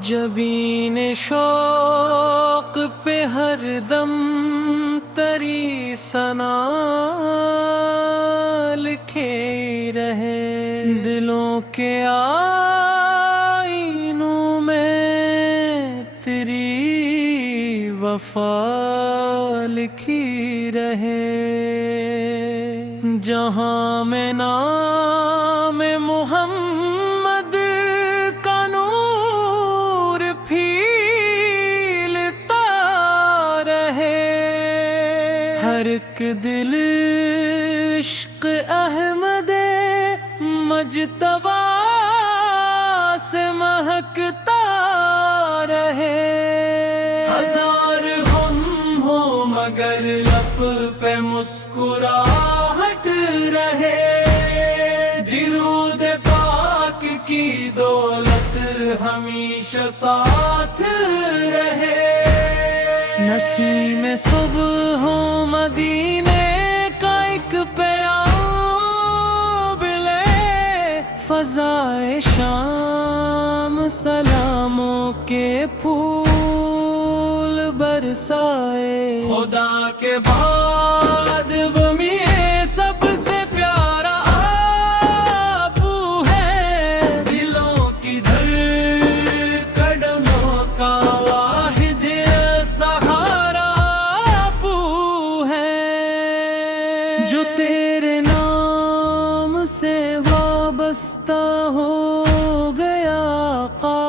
جبین شوق پہ ہر دم تری ثنا لکھے رہے، دلوں کے آئینوں میں تیری وفا لکھی رہے، جہاں میں نام محمد کا نور پھیلتا رہے، ہر ایک دل عشق احمد مجتبی سے مہکتا رہے، ہزار غم ہو مگر لب پہ مسکراہٹ رہے، درود پاک کی دولت ہمیشہ ساتھ رہے، نسیم صبح ہو مدینے کا ایک پیام لے، فضائے شام سلاموں کے پھول برسائے، خدا کے بعد وہ میرے سب سے پیارا آپ ہے، دلوں کی دھڑکنوں کا واحد سہارا آپ ہے، جو تیرے نام سے وابستہ ہو گیا آقا،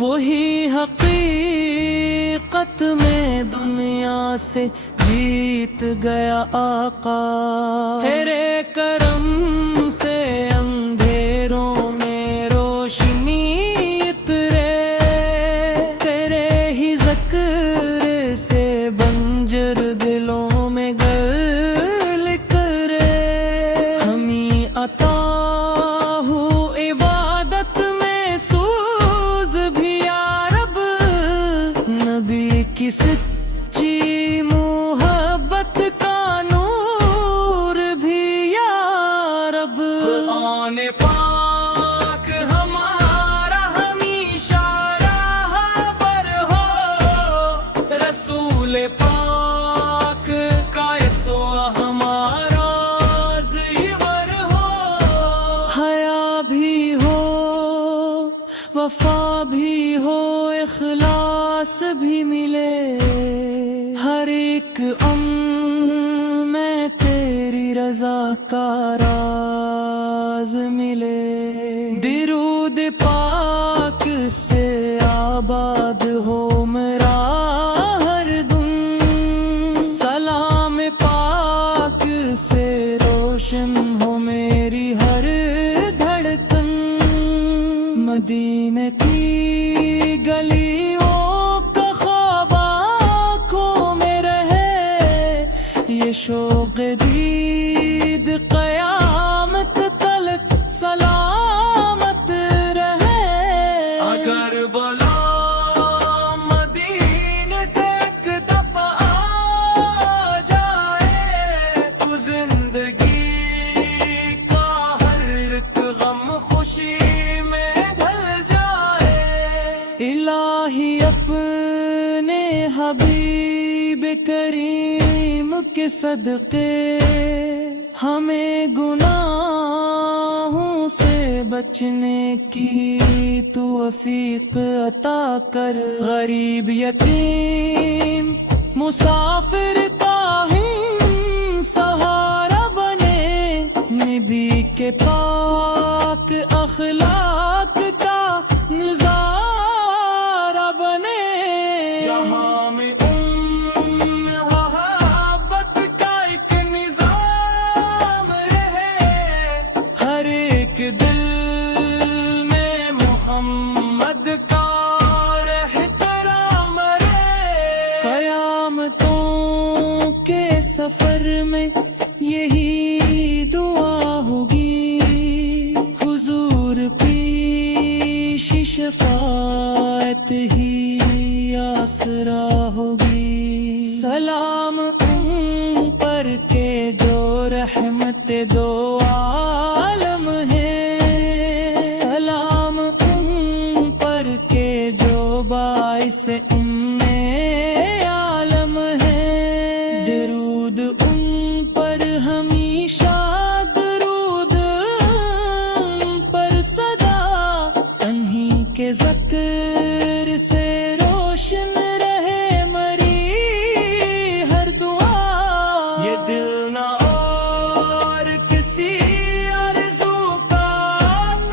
وہی حقیقت میں دنیا سے جیت گیا آقا، تیرے کرم سے اندھیروں میں روشنی اترے، تیرے ہی ذکر سے بنجر دلوں میں گل کرے، ہمیں عطا ہو عبادت میں سوز بھی یا رب، نبی کی سچی محبت کا نور بھی یا رب، قرآن پاک ہمارا ہمیشہ راہبر ہو، رسول پاک کا سوا ہمارا زیور ہو، حیا بھی ہو وفا بھی ہو اخلاص بھی ملے، ہر ایک میں تیری رضا کا راز ملے، درود پاک سے آباد ہو میرا ہر دم، سلام پاک سے روشن ہو میری ہر دھڑکن، مدینے کی گلیوں کا خواب آنکھوں میں رہے، یہ شوق دید قیامت تلک سلامت رہے، اگر بلا مدینے سے ایک دفعہ آ جائے، تو زندگی کا ہر ایک غم خوشی میں ڈھل جائے، الہی اپنے حبیب کریم کے صدقے ہمیں گناہوں سے بچنے کی توفیق عطا کر، غریب یتیم مسافر کا ہم سہارا بنے، نبی کے پاک اخلاق کا نظارہ بنے، جہاں میں محبت کا ایک نظام رہے، ہر ایک دل میں محمد کا احترام رہے، قیامتوں کے سفر میں یہی دعا ہوگی، حضور پیش شفاعت ہی آسرا ہوگی، سلام ان پر کے جو رحمت دو عالم ہے، से उम्मे आलम है। दरूद उन पर हमेशा, दरूद उन पर सदा, उन्हीं के ज़िक्र से रोशन रहे मरी हर दुआ। ये दिल ना और किसी आरज़ू का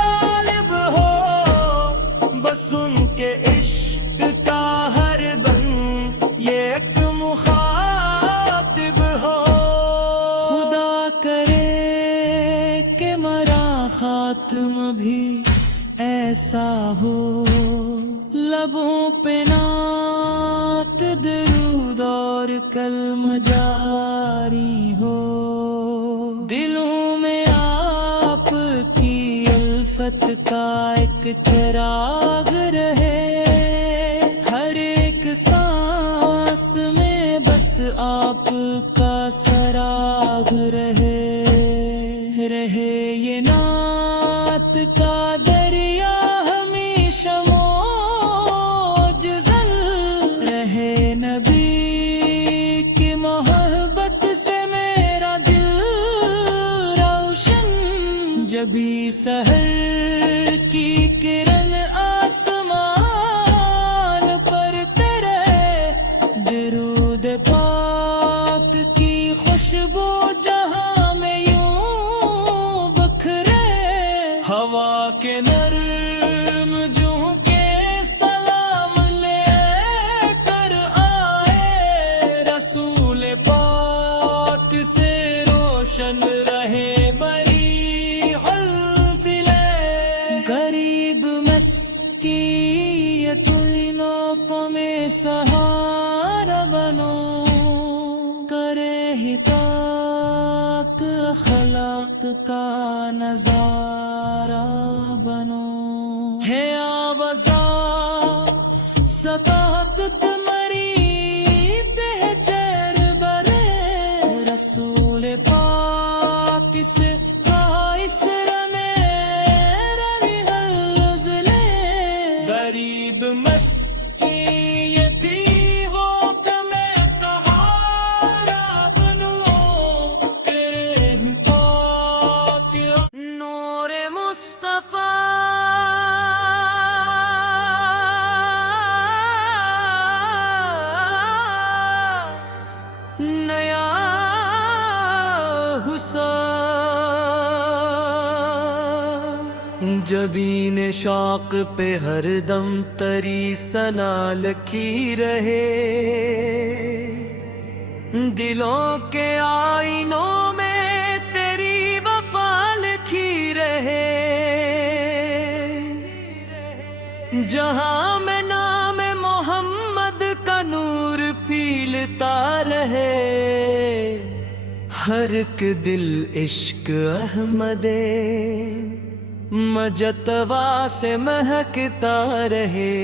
तालिब हो, बस उनके इश्क का हर बन ये एक मुखातिब हो। खुदा करे कि मरा खात्म भी ऐसा हो, लबों पे नात दरूद और कलम जारी हो। दिलों में आपकी उल्फत का एक चिराग रहे, हर एक सांस में बस आपका सराग रहे। रहे ये नात का दरिया हमेशा मौजज़ल, रहे नबी की मोहब्बत से मेरा दिल रोशन। जभी सहर की किरण आसमान पर तेरे, दरूद पाक की खुशबू जहां में यूं बखरे। हवा के नर्म झोंके सलाम ले कर आए, रसूल पाक से रोशन रहे मरी हल्फिले। गरीब मस्कीयतुलिनों में सहारा बनो, करे हिताक अखलाक का नजारा बनो। है आवाज़ा सताहत तुम्हारी बेचैन बरे, रसूल पाक से इस गरीब मस्कीयती हो तुम्हें सहारा बनो, तेरे पाक नूर मुस्तफा। नया हुस्न जबीन शौक पे हर दम तरी सना लखी रहे, दिलों के आईनों में तेरी वफा लिखी रहे। जहां में नाम मोहम्मद का नूर फीलता रहे, हर एक दिल इश्क अहमदे मजतवा से महकता रहे।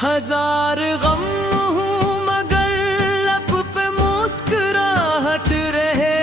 हजार गम हूँ मगर लब पे मुस्कुराहट रहे,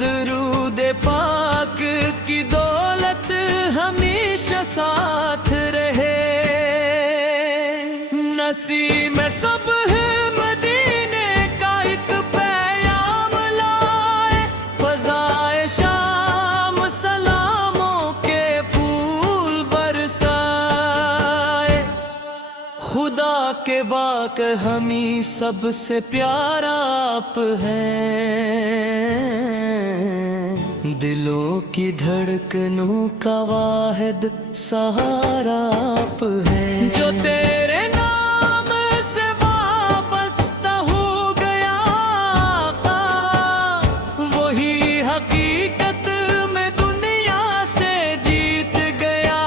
दरूद पाक की दौलत हमेशा साथ रहे। नसीब में सुबह मदीने का एक पैगाम लाए, फज़ाए शाम सलामों के फूल बरसाए। खुदा के बाक हमी सबसे प्यारा आप हैं, दिलों की धड़कनों का वाहिद सहारा आप हैं। जो तेरे नाम से वाबस्ता हो गया आका, वही हकीकत में दुनिया से जीत गया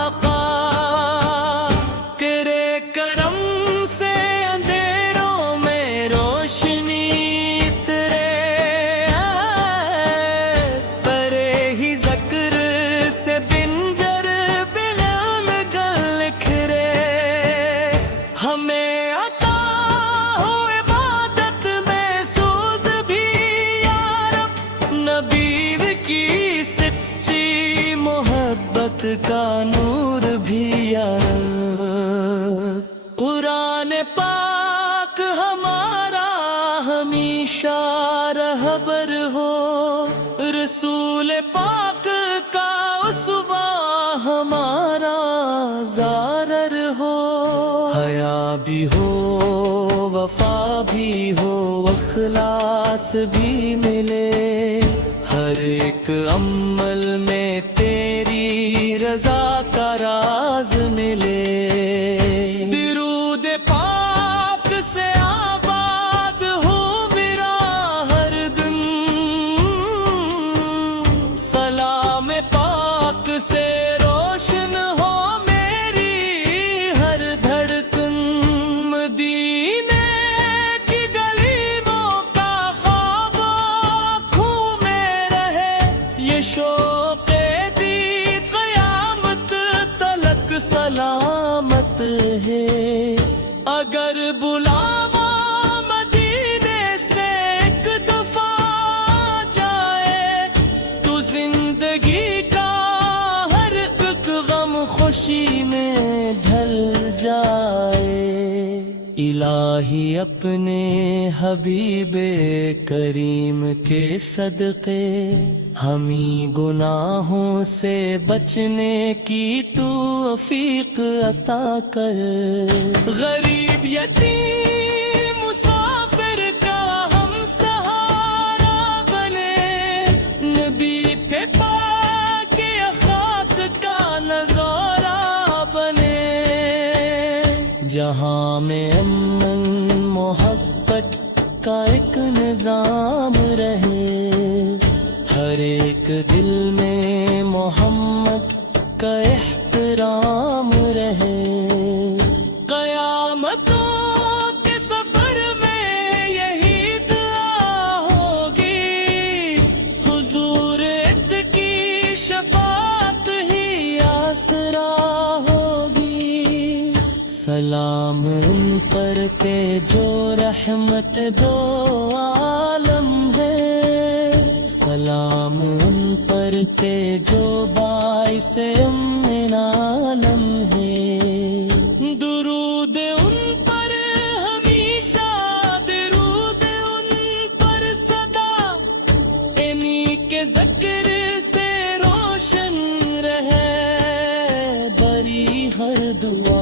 आका। तेरे करम से अंधेरों में रोशनी तेरे, परे ही ज़िक्र से बिंजर बिलाल गल लिख रे। हमें अता हो इबादत में सूझ भी यार, नबी की की सच्ची मोहब्बत का नूर भी यार। कुरान पाक हमारा हमेशा रहबर हो, रसूल पाक का उसवा हमारा ज़ारर हो। हया भी हो, वफा भी हो, अखलास भी मिले, हर एक अमल में तेरी रजा का राज मिले। दिरूद पाक से आबाद हो मेरा हर दिन, सलाम पाक से रोशन हो मेरी हर धड़कन। मदीने की गलियों का ख्वाब आँखों में रहे, ये शौक़े दी क़यामत तलक सलामत है। अगर बुलावा मदीने से एक दफा जाए, तो जिंदगी का हर एक गम खुशी में ढल जाए। इलाही अपने हबीबे करीम के सदक़े हमी गुनाहों से बचने की तौफ़ीक़ अता कर। गरीब यतीम मुसाफिर का हम सहारा बने, नबी के पाक खाक का नज़ारा बने। जहाँ में अमन मोहब्बत का एक निज़ाम रहे, हर एक दिल में मोहम्मद का एहतराम रहे। क़यामतों के सफ़र में यही दुआ होगी, हुज़ूर की शफ़ाअत ही आसरा होगी। सलाम उन पर के जो रहमत दो आलम है, सलाम उन पर के जो बाइस आलम है। दुरूद उन पर हमेशा, दुरूद उन पर सदा, इन्हीं के ज़िक्र से रोशन रहे बरी हर दुआ।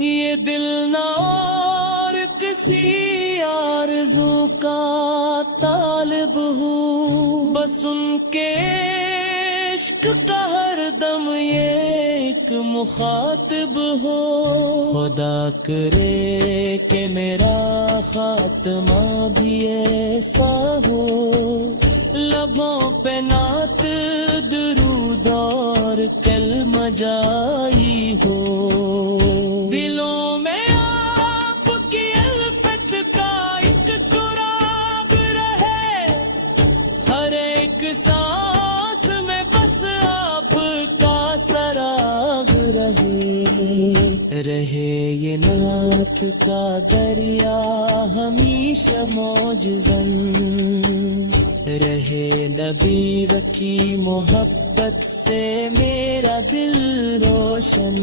ये दिल ना और किसी आरज़ू का तालिब हूँ, बस उनके इश्क का हर दम ये एक मुखातिब हो। खुदा करे कि मेरा खात्मा भी ऐसा हो, लबों पे नात दुरूद और कलमा जाई हो। दिलों में आपकी अल्फत का एक चुराग रहे, हर एक सांस में बस आपका सराग रहे ये नात का दरिया हमेशा मौजज़न रहे। नबी रखी मोहब्बत से मेरा दिल रोशन।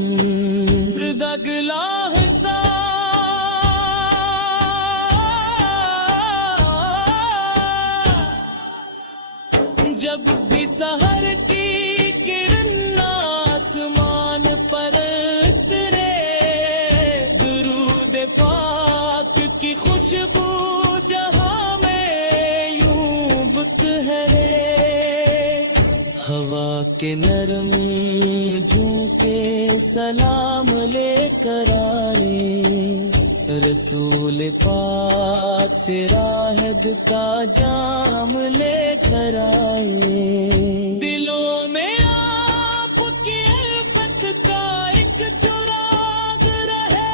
दगला हिस्सा जब भी सहर की किरण आसमान पर उतरे, दुरूद पाक की खुशबू जहां में यूं बतहरे। हवा के नरम झोंके सलाम लेकर आए, रसूल पाक से राहत का जाम लेकर आए। दिलों में आपकी अल्फत का एक चुराग रहे,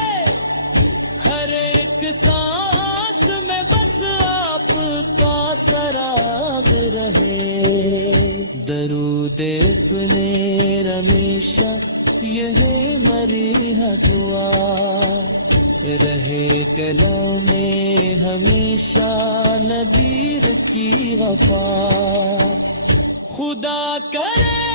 हर एक सांस में बस आपका सराग रहे। दरूद अपने हमेशा यही मरीहा दुआ, رہے دلوں میں ہمیشہ نذیر کی وفا. خدا کرے